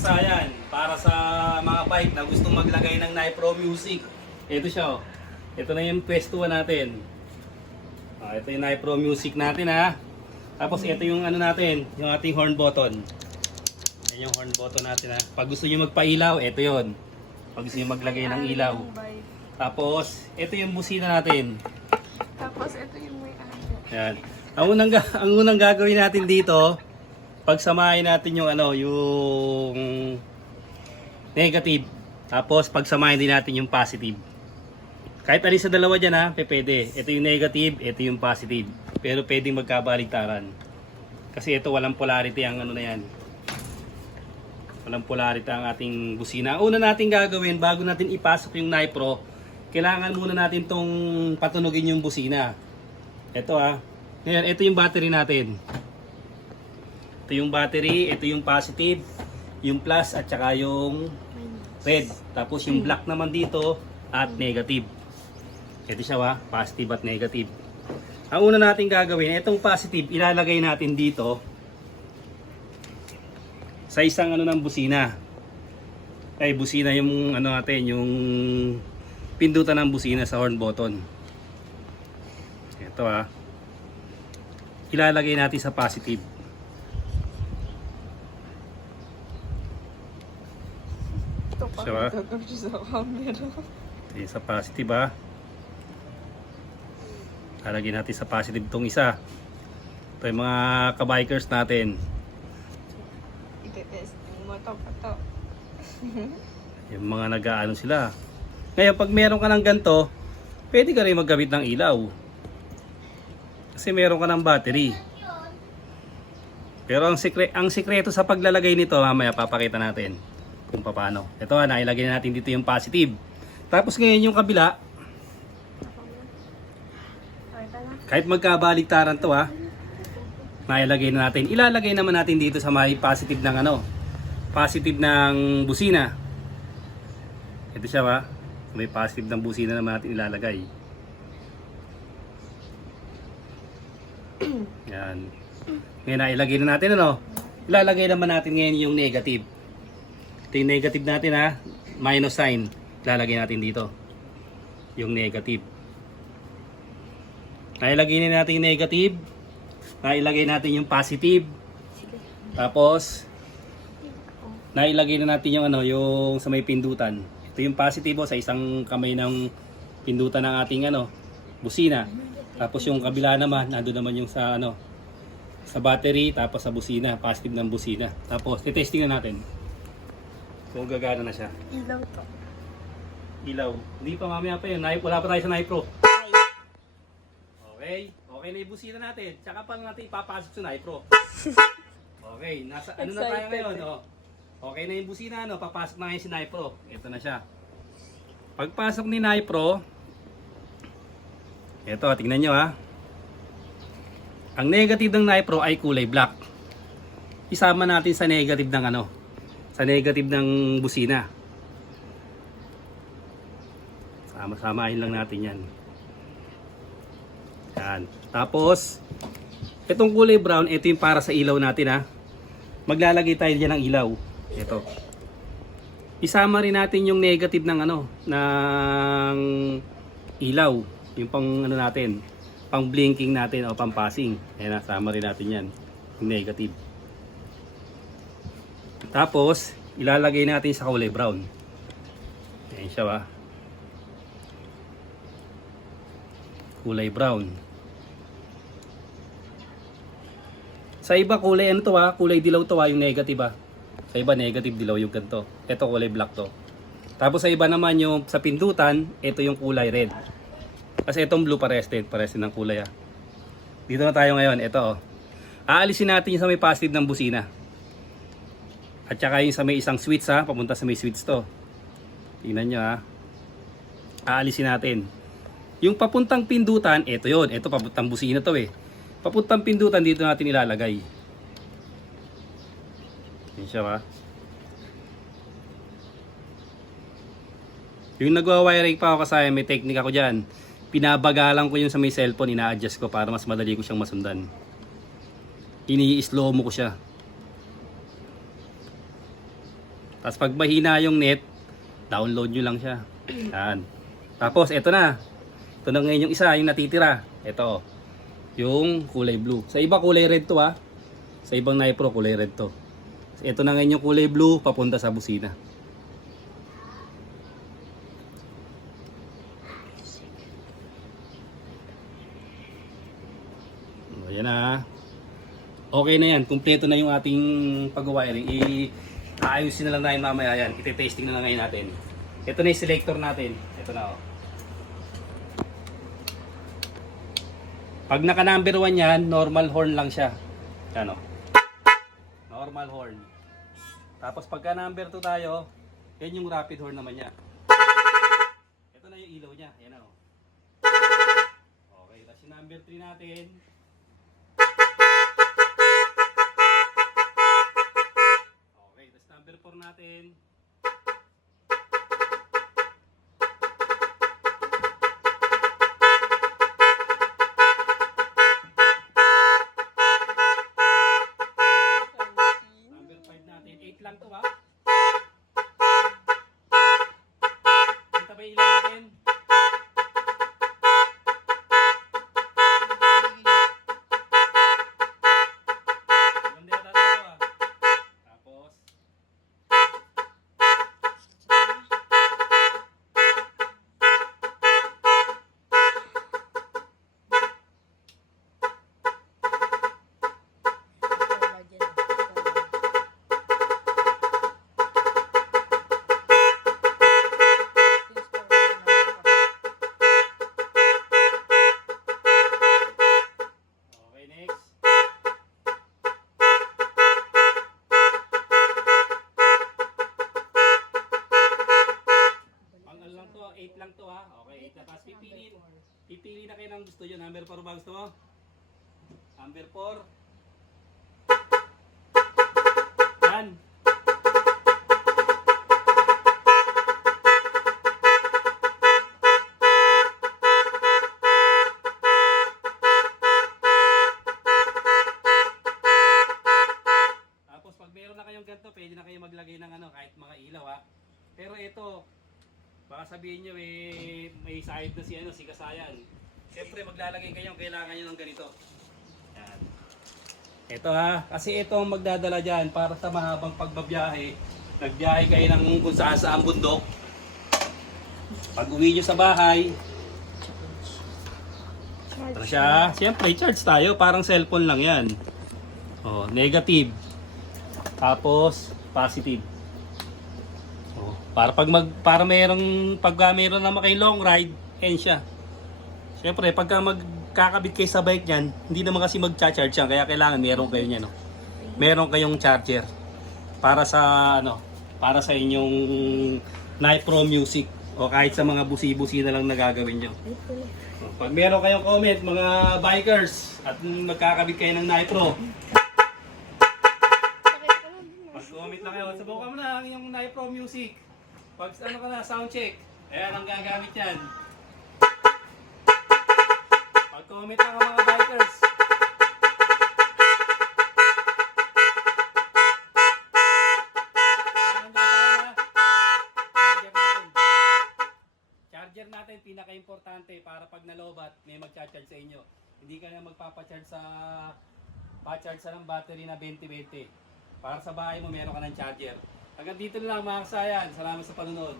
paksa yan para sa mga bike na gustong maglagay ng Nipro Music. Ito siya oh. Ito na yung pwestuhan natin. Ito yung Nipro Music natin ha. Tapos ito yung ano natin, yung ating horn button. Yan yung horn button natin ha. Pag gusto niyo magpailaw, ito yon. Pag gusto niyo maglagay ng ilaw. Tapos ito yung busina natin. Tapos ito yung may ano. Yan. Ang unang gagawin natin dito, pagsamahin natin yung ano, yung negative. Tapos pagsamahin din natin yung positive. Kahit alin sa dalawa dyan ha, pwede. Ito yung negative, ito yung positive. Pero pwedeng magkabaligtaran. Kasi ito walang polarity ang ano na yan. Walang polarity ang ating busina. Ang una natin gagawin, bago natin ipasok yung Nipro, kailangan muna natin tong patunogin yung busina. Ito ha. Ngayon, ito yung battery natin. Ito yung battery, ito yung positive, yung plus at saka yung red. Tapos yung black naman dito at negative. Ito siya ha, positive at negative. Ang una natin gagawin, itong positive ilalagay natin dito sa isang ano ng busina. Ay busina yung ano natin, yung pindutan ng busina sa horn button. Ito ha. Ilalagay natin sa positive. Ito pa Siya ba? gagawin sa camera. Okay, sa positive ha. Lalagyan natin sa positive itong isa. Ito yung mga kabikers natin. Ite-testing mo ito pa to. Yung mga nag-aano sila. Ngayon pag meron ka ng ganito, pwede ka rin maggamit ng ilaw. Kasi meron ka ng battery. Pero ang sikreto sa paglalagay nito, mamaya papakita natin kung paano. Ito ha, nailagay na natin dito yung positive. Tapos ngayon yung kabila, kahit magkabaligtaran to ha, nailagay na natin. Ilalagay naman natin dito sa may positive ng ano, positive ng busina. Ito siya ha, may positive ng busina naman natin ilalagay. Yan. Ngayon nailagay na natin ano, ilalagay naman natin ngayon yung negative. Ito yung negative natin ha, minus sign. Ilalagay natin dito yung negative. Nailagay na natin yung negative. Nailagay natin yung positive. Tapos nailagay na natin yung ano, yung sa may pindutan. Ito yung positive sa isang kamay ng pindutan ng ating ano, busina. Tapos yung kabila naman, nandoon naman yung sa ano, sa battery, tapos sa busina, positive ng busina. Tapos titesting na natin kung gagana na siya. Ilaw to. Ilaw. Hindi pa, mamaya pa yun. Wala pa tayo sa Nipro. Okay. Okay na yung busina natin. Tsaka pa natin ipapasok sa Nipro. Okay. Nasa ano na tayo ngayon? Oh. Okay na yung busina. No? Papasok na ngayon si Nipro. Ito na siya. Pagpasok ni Nipro, ito, tingnan nyo ha. Ang negative ng Nipro ay kulay black. Isama natin sa negative ng ano, sa negative ng busina. Sama-samahin lang natin yan. Yan. Tapos, itong kulay brown, ito yung para sa ilaw natin ha. Maglalagay tayo dyan ng ilaw. Ito. Isama rin natin yung negative ng ano, ng ilaw. Yung pang ano natin, pang blinking natin o pang passing. Ayan, nasama rin natin yan. Yung negative. Tapos, ilalagay natin sa kulay brown. Ayan siya ba? Kulay brown. Sa iba kulay ano to ha, kulay dilaw to ha, yung negative ha. Sa iba negative dilaw yung ganito. Ito kulay black to. Tapos sa iba naman yung sa pindutan, ito yung kulay red. Kasi itong blue pares din ng kulay ha. Dito na tayo ngayon, ito oh. Aalisin natin yung sa may positive ng busina. At saka yung sa may isang switch ha, papunta sa may switch to. Tingnan nyo ha. Aalisin natin. Yung papuntang pindutan, ito yon, ito papuntang busina to eh. Papuntang pindutan dito natin ilalagay. Yan siya ba? Yung nagwa-wiring pa ako kasi may technique ako dyan. Pinabagalan ko yung sa may cellphone, ina-adjust ko para mas madali ko siyang masundan. Ini-slow mo ko siya. Tapos pag mahina yung net, download nyo lang siya. Yan. Tapos ito na. Ito na ngayon yung isa, yung natitira. Ito. Yung kulay blue. Sa iba kulay red to ha. Sa ibang Nipro kulay red to. Ito na ngayon yung kulay blue papunta sa busina. Ayan na. Okay na yan. Kumpleto na yung ating pag-wiring. Aayusin na lang natin mamaya yan. Ite-testing na lang ngayon natin. Ito na yung selector natin. Ito na oh. Pag naka number 1 yan, normal horn lang siya. Yan oh. Normal horn. Tapos pagka number 2 tayo, yan yung rapid horn naman niya. Ito na yung ilaw niya. Yan oh. Okay, tapos yung number 3 natin. Okay, tapos number 4 natin. Number 5 natin. 8 lang to ha. Kita ba yung ilaw natin? Ilan din natin ito ha. Tapos okay, next. Pang ano lang to, 8 lang to ha. Okay, 8 na. Tapos pipili na kayo ng gusto nyo. Number 4 ba gusto mo? Number 4. Yan. Tapos pag meron na kayong ganito, pwede na kayo maglagay ng ano, kahit mga ilaw ha. Pero ito, baka sabihin nyo may side na si Kasayan. Siyempre maglalagay kayo, kailangan nyo ng ganito. Yan. Ito ha, kasi ito ang magdadala dyan para sa mahabang pagbabiyahe. Nagbiyahe kayo ng kung saan saan bundok. Pag uwi nyo sa bahay, ito siya. Siyempre, charge tayo. Parang cellphone lang yan. Oh, negative. Tapos, positive. Oh, para meron naman kayo long ride, yan siya. Siyempre, pagka magkakabit kayo sa bike niyan, hindi naman kasi mag-charge yan. Kaya kailangan meron kayo niyan, no? Meron kayong charger para sa inyong Nipro Music o kahit sa mga busi-busi na lang na gagawin nyo. Pag meron kayong comment, mga bikers, at magkakabit kayo ng Nipro, mag-comment na kayo. Subukan mo na yung Nipro Music. Pag sound check, ayan ang gagamit yan. Mag-comment lang ang mga bikers. Charger natin, pinaka-importante para pag nalobat, may mag-charge sa inyo. Hindi ka na magpapacharge ng battery na 20-20. Para sa bahay mo, meron ka ng charger. Hanggang dito na lang mga kasayan. Salamat sa panonood.